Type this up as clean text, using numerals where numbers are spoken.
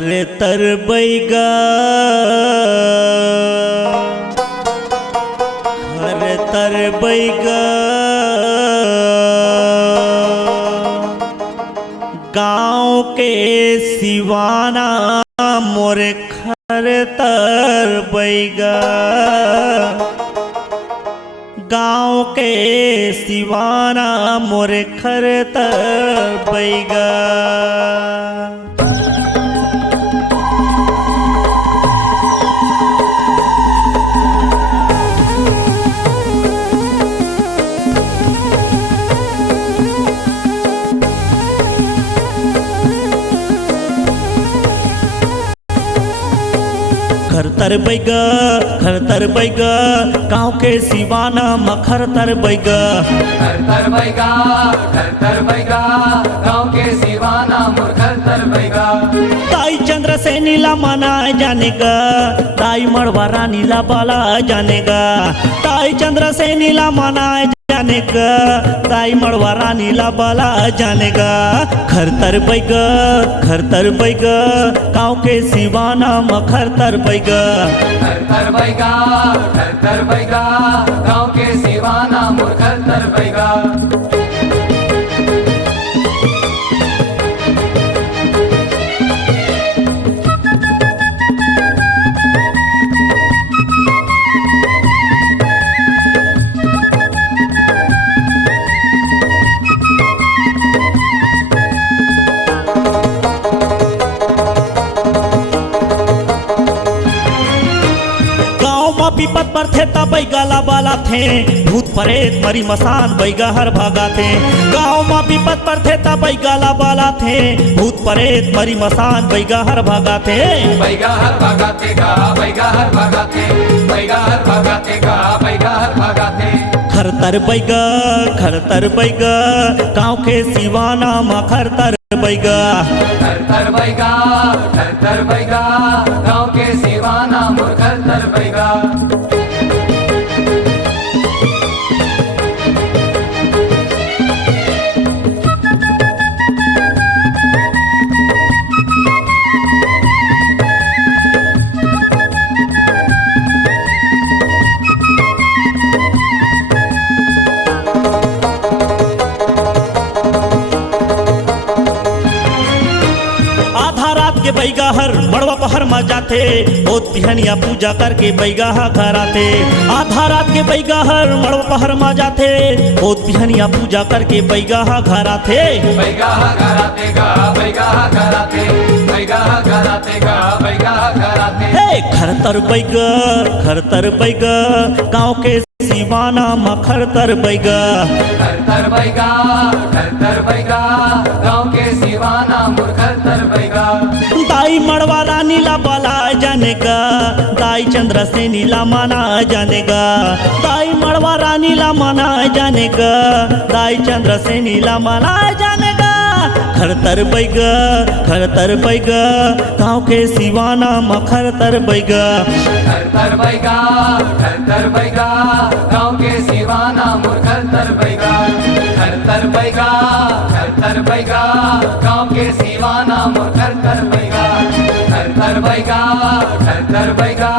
खर तर बैगा खर तर बैगा गाँव के सिवाना मोरे खर तर बैगा गाँव के सिवाना मोरे खर तर बैगा। खर तर बैगा गाँव के सिवाना मखर तर बैगा। खर तर बैगा गाँव के सिवाना मुरखर तर बैगा। ताई चंद्र से नीला मनाए जानेगा ताई मड़वा रानीला बाला जानेगा। ताई चंद्र से नीला मनाए जानेगा ताई मड़वा रानीला बाला जानेगा। खर तर बैगा गाँव के सिवाना मखर तर बैगा। खर तर बैगा गाँव के सिवाना मुरखर तर बैगा। विपत पर थे तब बैगा बाला थे भूत प्रेत मरी मसान बैगा हर भागा थे। गाँव में विपत पर थे तब बैगा बाला थे भूत प्रेत मरी मसान बैगा हर भागा थे। बैगा हर भागा थे गा बैगा हर भागा थे बैगा हर भागा थे गा बैगा हर भागा थे। खर तर बैगा गाँव के सिवाना मखर तर बैगा। खर तर बैगा गाँव के सिवाना मुरखर तर बैगा। बैगा हर मड़वा पहर में जाते बहुत बिहनिया पूजा करके बैगा घर आते। आधा रात के बैगा हर मड़वा पहर में जाते बहुत बिहनिया पूजा करके बैगा घर आते। बैगा घर आते गा बैगा घर आते बैगा घर आते गा बैगा घर आते। खर तर बैगा गाँव के सिवाना मखर तर बैगा। खर तर बैगा गाँव के सिवाना मुरखर तर बैगा। दाई मड़वा रानीला बाला जानेगा दाई चंद्र से नीला माना जानेगा। दाई मड़वा रानीला माना जानेगा दाई चंद्र से नीला माना जानेगा। खर तर बैगा गाँव के सिवाना मखर तर बैगा। खर तर बैगा गाँव के सिवाना मुरखर तर बैगा। खर तर बैगा गाँव के सिवाना मुरखर तर बैगा। खर तर बैगा